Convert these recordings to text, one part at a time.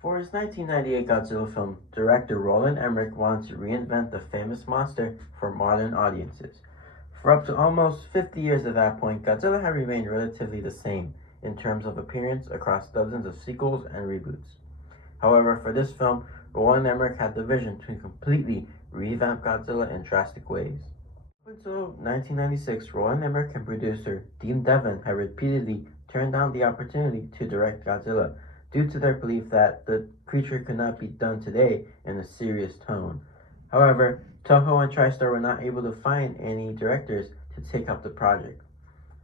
For his 1998 Godzilla film, director Roland Emmerich wanted to reinvent the famous monster for modern audiences. For up to almost 50 years at that point, Godzilla had remained relatively the same in terms of appearance across dozens of sequels and reboots. However, for this film, Roland Emmerich had the vision to completely revamp Godzilla in drastic ways. Up until 1996, Roland Emmerich and producer Dean Devlin had repeatedly turned down the opportunity to direct Godzilla due to their belief that the creature could not be done today in a serious tone. However, Toho and TriStar were not able to find any directors to take up the project.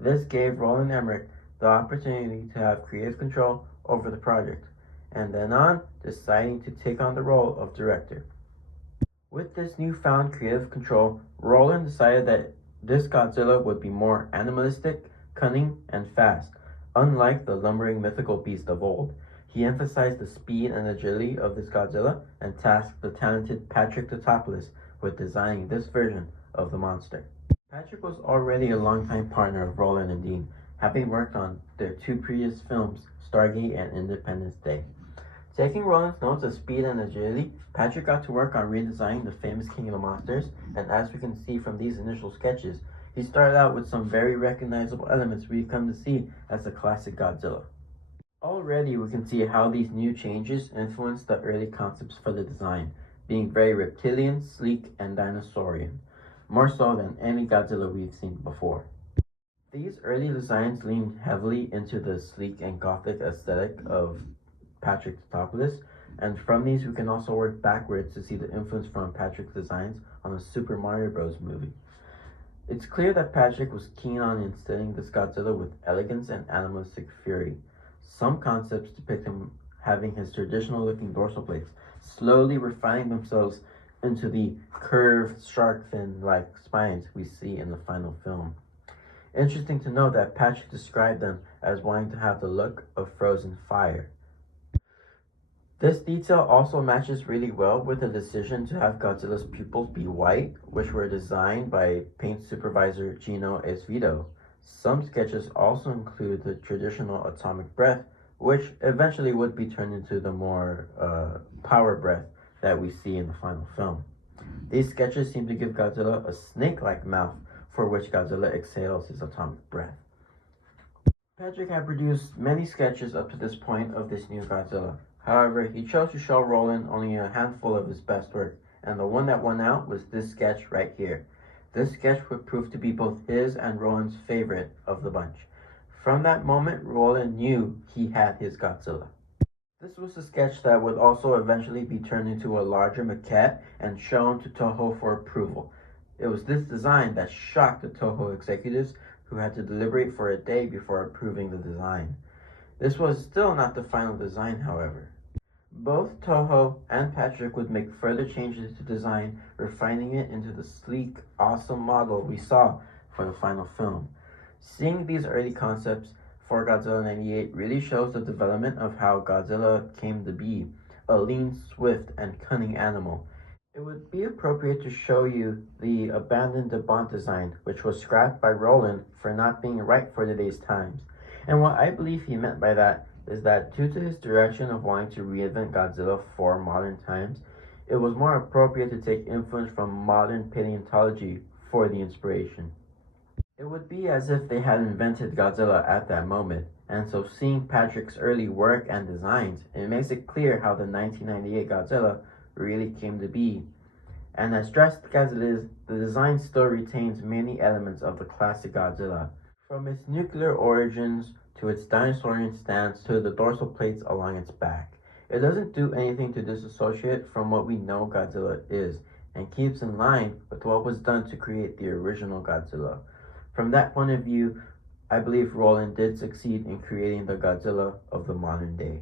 This gave Roland Emmerich the opportunity to have creative control over the project, and then on, deciding to take on the role of director. With this newfound creative control, Roland decided that this Godzilla would be more animalistic, cunning, and fast, unlike the lumbering mythical beast of old. He emphasized the speed and agility of this Godzilla and tasked the talented Patrick Tatopoulos with designing this version of the monster. Patrick was already a longtime partner of Roland and Dean, having worked on their two previous films, Stargate and Independence Day. Taking Roland's notes of speed and agility, Patrick got to work on redesigning the famous King of the Monsters, and as we can see from these initial sketches, he started out with some very recognizable elements we've come to see as the classic Godzilla. Already we can see how these new changes influenced the early concepts for the design, being very reptilian, sleek, and dinosaurian, more so than any Godzilla we've seen before. These early designs leaned heavily into the sleek and gothic aesthetic of Patrick Tatopoulos, and from these we can also work backwards to see the influence from Patrick's designs on the Super Mario Bros. Movie. It's clear that Patrick was keen on instilling this Godzilla with elegance and animalistic fury. Some concepts depict him having his traditional-looking dorsal plates slowly refining themselves into the curved shark fin-like spines we see in the final film. Interesting to note that Patrick described them as wanting to have the look of frozen fire. This detail also matches really well with the decision to have Godzilla's pupils be white, which were designed by paint supervisor Gino Esvito. Some sketches also include the traditional atomic breath, which eventually would be turned into the more power breath that we see in the final film. These sketches seem to give Godzilla a snake-like mouth for which Godzilla exhales his atomic breath. Patrick had produced many sketches up to this point of this new Godzilla. However, he chose to show Roland only a handful of his best work, and the one that won out was this sketch right here. This sketch would prove to be both his and Roland's favorite of the bunch. From that moment, Roland knew he had his Godzilla. This was a sketch that would also eventually be turned into a larger maquette and shown to Toho for approval. It was this design that shocked the Toho executives, who had to deliberate for a day before approving the design. This was still not the final design, however. Both Toho and Patrick would make further changes to design, refining it into the sleek, awesome model we saw for the final film. Seeing these early concepts for Godzilla 98 really shows the development of how Godzilla came to be, a lean, swift, and cunning animal. It would be appropriate to show you the abandoned Bond design, which was scrapped by Roland for not being right for today's times. And what I believe he meant by that is that due to his direction of wanting to reinvent Godzilla for modern times, it was more appropriate to take influence from modern paleontology for the inspiration. It would be as if they had invented Godzilla at that moment, and so seeing Patrick's early work and designs, it makes it clear how the 1998 Godzilla really came to be. And as drastic as it is, the design still retains many elements of the classic Godzilla, from its nuclear origins to its dinosaurian stance to the dorsal plates along its back. It doesn't do anything to disassociate from what we know Godzilla is, and keeps in line with what was done to create the original Godzilla. From that point of view, I believe Roland did succeed in creating the Godzilla of the modern day.